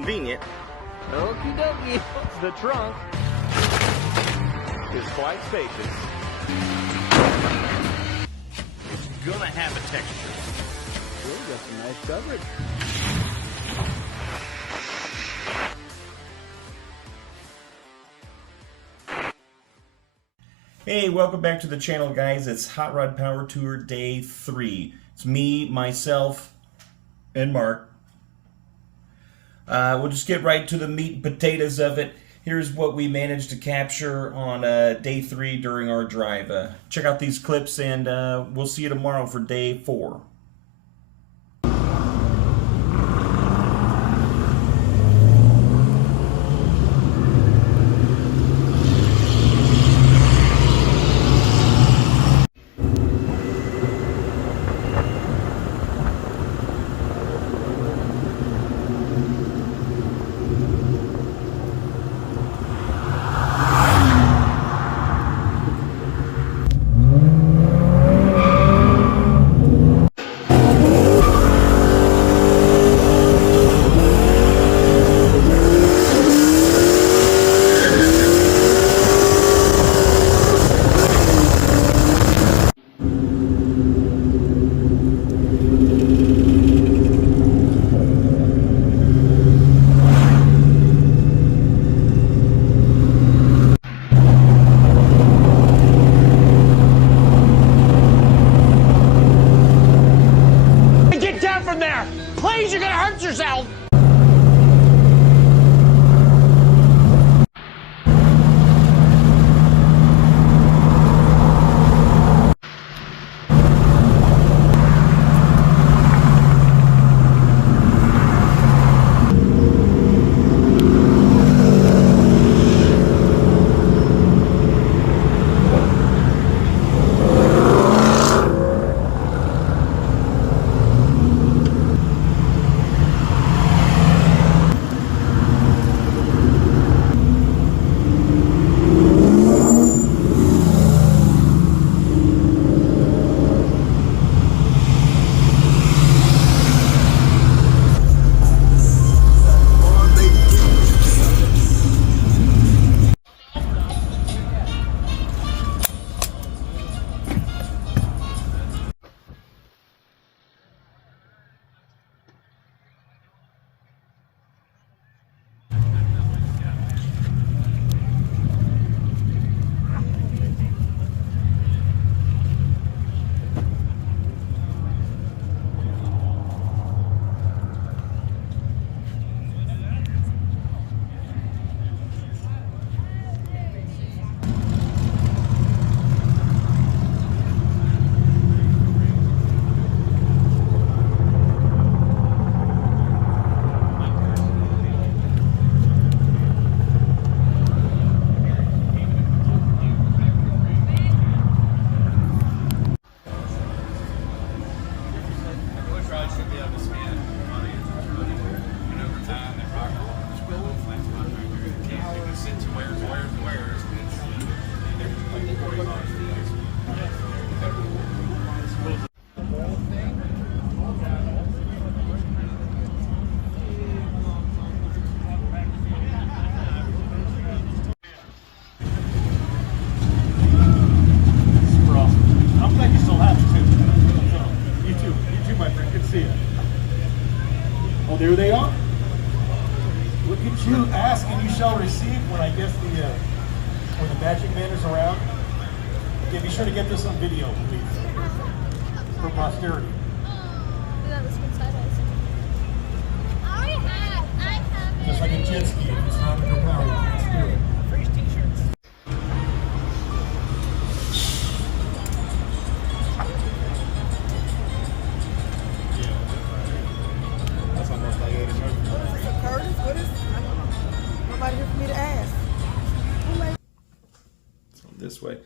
convenient. Okie dokie. The trunk is quite spacious. It's gonna have a texture. Really got some nice coverage. Hey, welcome back to the channel, guys. It's Hot Rod Power Tour Day 3. It's me, myself, and Mark. We'll just get right to the meat and potatoes of it. Here's what we managed to capture on Day 3 during our drive. Check out these clips, and we'll see you tomorrow for Day 4. Please, you're gonna hurt yourself! Oh, there they are. Look at you, ask and you shall receive when I guess when the magic man is around. Okay, be sure to get this on video, please, for posterity. Just like a jet ski, if it's not in your power, you can't steer it. Freeze t-shirts. That's almost like Eddie Murphy. What is it, Curtis? What is it? I don't know. Nobody here for me to ask. This way.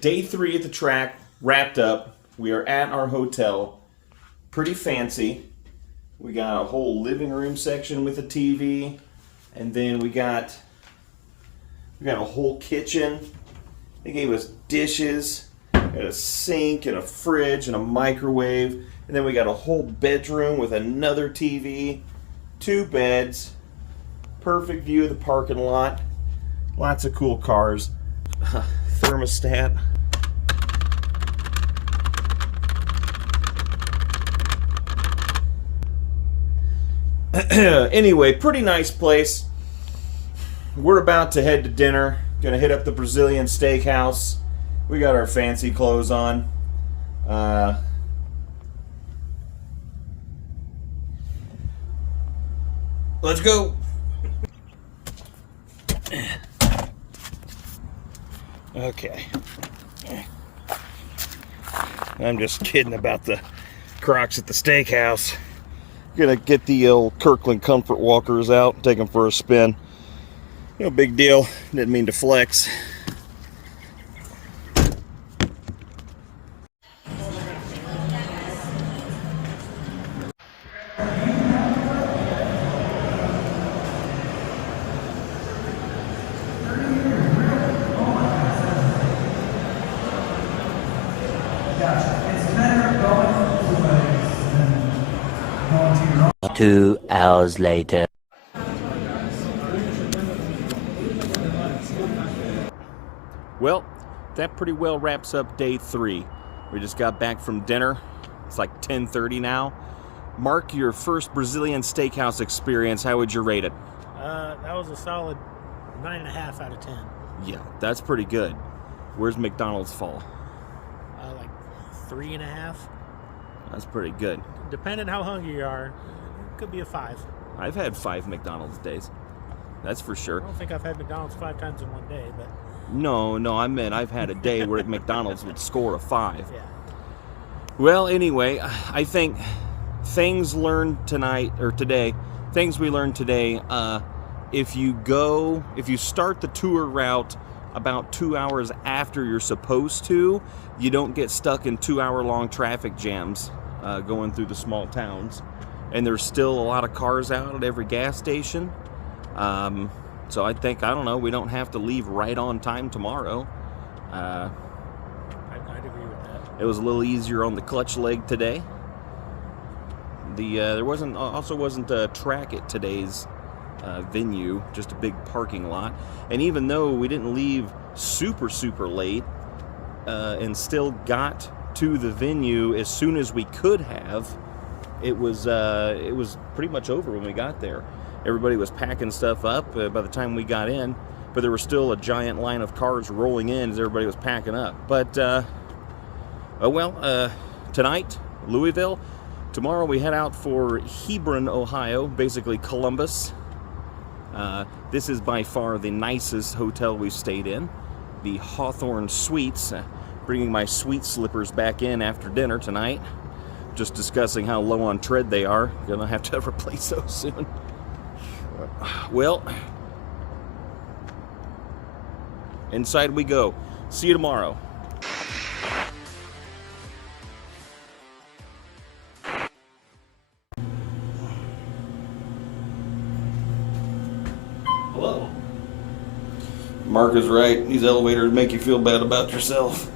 Day 3 at the track wrapped up. We are at our hotel. Pretty fancy. We got a whole living room section with a TV, and then we got a whole kitchen. They gave us dishes, got a sink and a fridge and a microwave, and then we got a whole bedroom with another TV. 2 beds, perfect view of the parking lot, lots of cool cars, thermostat. Anyway, pretty nice place. We're about to head to dinner. Gonna hit up the Brazilian steakhouse. We got our fancy clothes on. Let's go. Okay. I'm just kidding about the Crocs at the steakhouse. Gonna get the old Kirkland Comfort Walkers out, take them for a spin. No big deal. Didn't mean to flex. It's better going two ways than going to your own. 2 hours later. Well, that pretty well wraps up day 3. We just got back from dinner. It's like 10:30 now. Mark, your first Brazilian steakhouse experience, how would you rate it? That was a solid 9.5 out of 10. Yeah, that's pretty good. Where's McDonald's fall? Like 3.5. That's pretty good. Depending how hungry you are, it could be a 5. I've had 5 McDonald's days. That's for sure. I don't think I've had McDonald's 5 times in one day, but No, I meant I've had a day where McDonald's would score a 5. yeah. Well, anyway, I think things learned tonight, or today, things we learned today, if you start the tour route about 2 hours after you're supposed to, you don't get stuck in 2-hour-long traffic jams going through the small towns. And there's still a lot of cars out at every gas station. So I think, I don't know, we don't have to leave right on time tomorrow. I'd agree with that. It was a little easier on the clutch leg today. There wasn't a track at today's venue, just a big parking lot. And even though we didn't leave super late and still got to the venue as soon as we could have, it was pretty much over when we got there. Everybody was packing stuff up by the time we got in, but there was still a giant line of cars rolling in as everybody was packing up. But tonight, Louisville. Tomorrow we head out for Hebron, Ohio, basically Columbus. This is by far the nicest hotel we've stayed in, the Hawthorne Suites. Bringing my sweet slippers back in after dinner tonight. Just discussing how low on tread they are. Gonna have to replace those soon. Well, inside we go. See you tomorrow. Hello. Mark is right. These elevators make you feel bad about yourself.